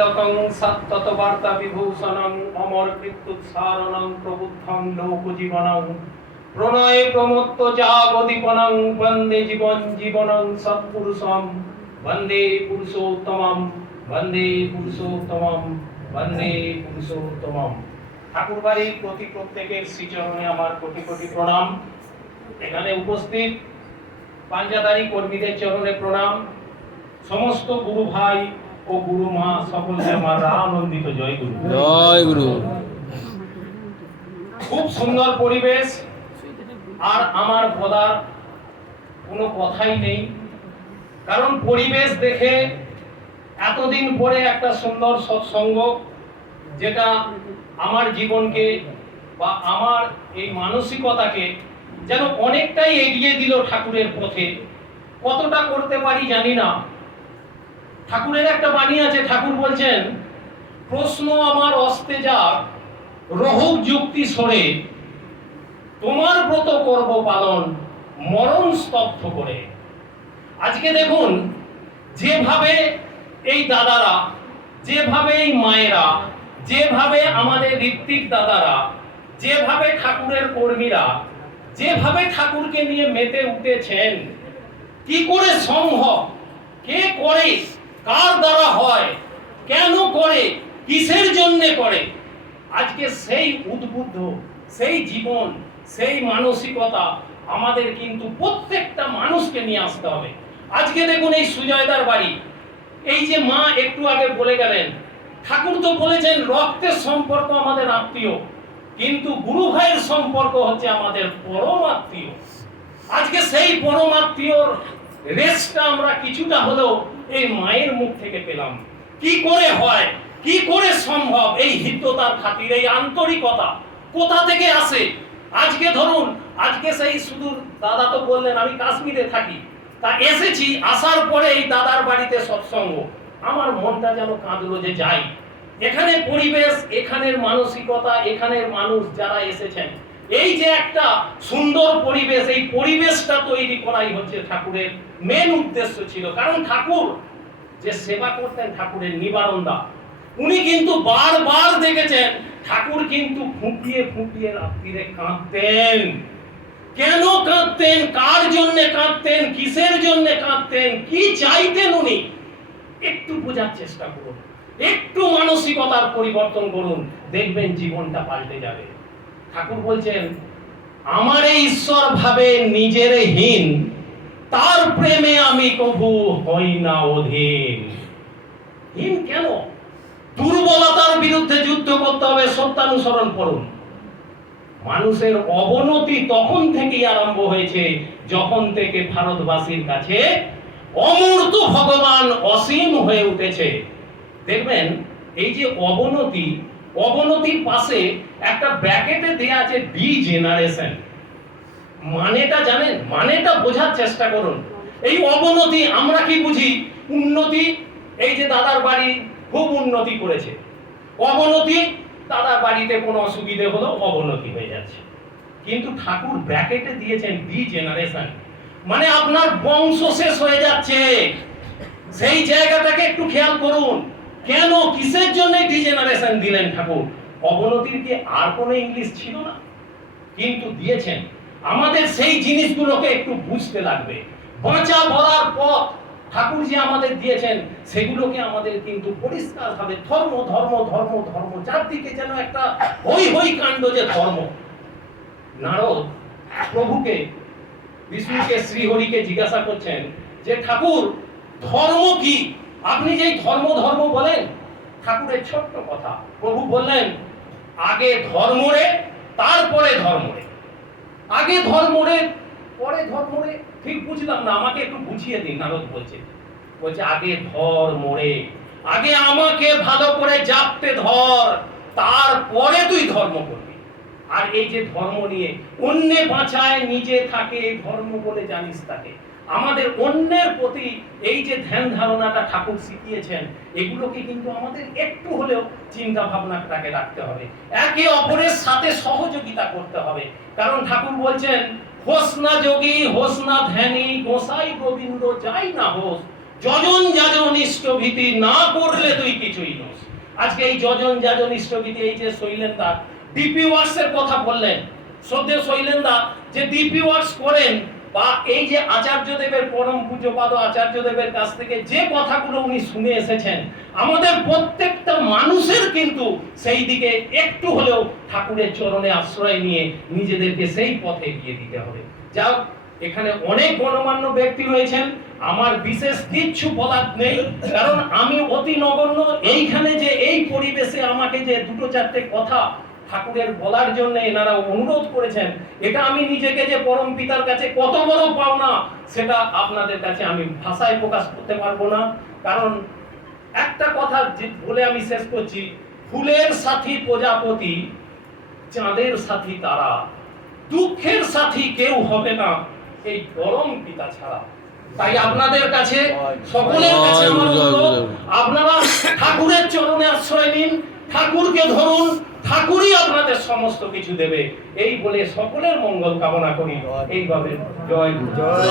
যতং সত্তত বার্তা বিভূষণং অমর কৃত্যুৎসারণং প্রবুদ্ধং লোকজীবনং প্রণয়ে প্রমত্ত জাগদীপনং বন্দে জীবনং সৎপুরুষম বন্দে পুরুষোত্তমম বন্দে পুরুষোত্তমম বন্দে পুরুষোত্তমম। ঠাকুরবাড়ির প্রত্যেকের শ্রীচরণে আমার কোটি কোটি প্রণাম। এখানে উপস্থিত পাঞ্জাদারি কর্মীদের চরণে প্রণাম। সমস্ত গুরু ভাই ও গুরু মা সকলকে আমার আনন্দিত জয় গুরু। জয় গুরু। খুব সুন্দর পরিবেশ, আর আমার বলার কোনো কথাই নেই, কারণ পরিবেশ দেখে এতদিন পরে একটা সুন্দর সৎসঙ্গ, যেটা আমার জীবনকে বা আমার এই মানসিকতাকে যেন অনেকটাই এগিয়ে দিল ঠাকুরের পথে। কতটা করতে পারি জানি না। ঠাকুরের একটা বাণী আছে, ঠাকুর বলছেন, প্রশ্ন আমার অস্তে যাক, রহুক যুক্তি সরে, তোমার ব্রত করব পালন মরণ স্তব্ধ করে। আজকে দেখুন, যেভাবে এই দাদারা, যেভাবে এই মায়েরা, যেভাবে আমাদের ঋত্বিক দাদারা, যেভাবে ঠাকুরের কর্মীরা, যেভাবে ঠাকুরকে নিয়ে মেতে উঠেছেন, কি করে সম্ভব, কে করে, কার দ্বারা হয়, কেন করে, কিসের জন্য করে, আজকে সেই উদ্বুদ্ধ, সেই জীবন, সেই মানসিকতা আমাদের কিন্তু প্রত্যেকটা মানুষকে নিয়ে আসতে হবে। আজকে দেখুন এই সুজয়দার বাড়ি, এই যে মা একটু আগে বলে গেলেন, ঠাকুর তো বলেছেন রক্তের সম্পর্ক আমাদের আত্মীয়, কিন্তু গুরু ভাইয়ের সম্পর্ক হচ্ছে আমাদের পরম আত্মীয়। আজকে সেই পরম আত্মীয়র রেসটা আমরা কিছুটা হলেও এই মায়ের মুখ থেকে পেলাম। কি করে হয়, কি করে সম্ভব, এই হৃদ্যতার খাতির, এই আন্তরিকতা কোথা থেকে আসে? আজকে ধরুন, আজকে সেই সুদূর দাদা তো বললেন আমি কাশ্মীরে থাকি, তা এসেছি, আসার পরে এই দাদার বাড়িতে সৎসঙ্গ, আমার মনটা যেন কাঁদলো যে যাই। এখানে পরিবেশ, এখানের মানসিকতা, এখানের মানুষ যারা এসেছেন, এই যে একটা সুন্দর পরিবেশ, এই পরিবেশটা তৈরি করাই হচ্ছে ঠাকুরের মেন উদ্দেশ্য ছিল। কারণ ঠাকুর যে সেবা করতেন, ঠাকুরের নিবারণদা, উনি কিন্তু বারবার দেখেছেন ঠাকুর কিন্তু ফুঁপিয়ে ফুঁপিয়ে রাত্রিরে কাঁদতেন। কেন কাঁদতেন, কার জন্য কাঁদতেন, কিসের জন্য কাঁদতেন, কি চাইতেন উনি, একটু বোঝার চেষ্টা করুন, একটু মানসিকতার পরিবর্তন করুন, দেখবেন জীবনটা পাল্টে যাবে। ঠাকুর বলছেন, আমার এই ঈশ্বর ভাবে নিজের হীন, তার প্রেমে আমি কভু হই না অধীন। হীন কেন? দুর্বলতার বিরুদ্ধে যুদ্ধ করতে হবে, সত্যানুসরণ করুন। মানুষের অবনতি তখন থেকেই আরম্ভ হয়েছে যখন থেকে ভারতবাসীর কাছে অমূর্ত ভগবান অসীম হয়ে উঠেছে। দেখবেন এই যে অবনতি, অবনতির পাশে একটা ব্র্যাকেটে দেয়া আছে ডি জেনারেশন। মানেটা জানেন? মানেটা বোঝার চেষ্টা করুন। এই অবনতি আমরা কি বুঝি? উন্নতি, এই যে দাদার বাড়ি খুব উন্নতি করেছে, অবনতি, দাদার বাড়িতে কোনো অসুবিধে হলো অবনতি হয়ে যাচ্ছে। কিন্তু ঠাকুর ব্র্যাকেটে দিয়েছেন ডি জেনারেশন, মানে আপনার বংশ শেষ হয়ে যাচ্ছে। সেই জায়গাটাকে একটু খেয়াল করুন। কেন, কিসের জন্য ডি জেনারেশন দিলেন ঠাকুর? অবনতির কি আর কোনো ইংলিশ ছিল না? কিন্তু দিয়েছেন। আমাদের সেই জিনিসগুলোকে একটু বুঝতে লাগবে। বাঁচা বলার পথ ঠাকুর যে আমাদের দিয়েছেন, সেগুলোকে আমাদের কিন্তু পরিষ্কার ভাবে ধর্ম ধর্ম ধর্ম ধর্ম, চারদিকে যেন একটা হই হই কাণ্ড যে ধর্ম। নারদ প্রভুকে, বিষ্ণুকে, শ্রীহরিকে জিজ্ঞাসা করছেন যে ঠাকুর ধর্ম কি? আপনি যে ধর্ম ধর্ম বলেন, ঠাকুরের ছোট্ট কথা, প্রভু বললেন আগে ধর্ম রে, তারপরে ধর্ম রে। আগে ধর্ম রে, পরে ধর্ম রে, ঠিক বুঝলাম না, আমাকে একটু বুঝিয়ে দিন। নারদ বলছে আগে ধর্ম রে, আগে আমাকে ভালো করে জাপতে ধর, তারপরে তুই ধর্ম করবি। আর এই যে ধর্ম নিয়ে অন্যে বাঁচায় নিজে থাকে, এই ধর্ম বলে জানিস তাকে। আমাদের অন্যের প্রতি এই যে ধ্যান ধারণাটা ঠাকুর শিখিয়েছেন, এগুলোকে কিন্তু আমাদের একটু হলেও চিন্তা ভাবনাটাকে রাখতে হবে, একে অপরের সাথে সহযোগিতা করতে হবে। কারণ ঠাকুর বলছেন, হোস না যোগী হোস না ধ্যানী, গোসাই গোবিন্দ যাই না হোস, যজন যাজন ইষ্টভীতি না করলে তুই কিছুই নস। আজকে এই যজন যাজন ইষ্টভীতি, এই যে শৈলেন্দা ডিপি ওয়ার্কসের কথা বললেন, শ্রদ্ধেয় শৈলেন্দা যে ডিপি ওয়ার্কস করেন, বা এই যে আচার্যদেবের পরম পূজ্যপাদ আচার্যদেবের কাছ থেকে যে কথাগুলো উনি শুনে এসেছেন, আমাদের প্রত্যেকটা মানুষের কিন্তু সেই দিকে একটু হলেও ঠাকুরের চরণে আশ্রয় নিয়ে নিজেদেরকে সেই পথে এগিয়ে দিতে হবে। যাও, এখানে অনেক গণমান্য ব্যক্তি রয়েছেন, আমার বিশেষ কিচ্ছু বলার নেই, কারণ আমি অতি নগণ্য। এইখানে যে এই পরিবেশে আমাকে যে দুটো চারটে কথা ঠাকুরের বলার জন্য এনারা অনুরোধ করেছেন, এটা আমি নিজেকে যে পরম পিতার কাছে কত বড় পাওনা সেটা আপনাদের কাছে আমি ভাষায় প্রকাশ করতে পারবো না। কারণ একটা কথা বলে আমি শেষ করছি, ফুলের সাথী প্রজাপতি, চাঁদের সাথী তারা, দুঃখের সাথী কেউ হবে না এই পরম পিতা ছাড়া। তাই আপনাদের কাছে, সকলের কাছে আমার অনুরোধ, আপনারা ঠাকুরের চরণে আশ্রয় নিন, ঠাকুরকে ধরুন, ঠাকুরই আপনাদের সমস্ত কিছু দেবে। এই বলে সকলের মঙ্গল কামনা করি। এইভাবে জয় জয়।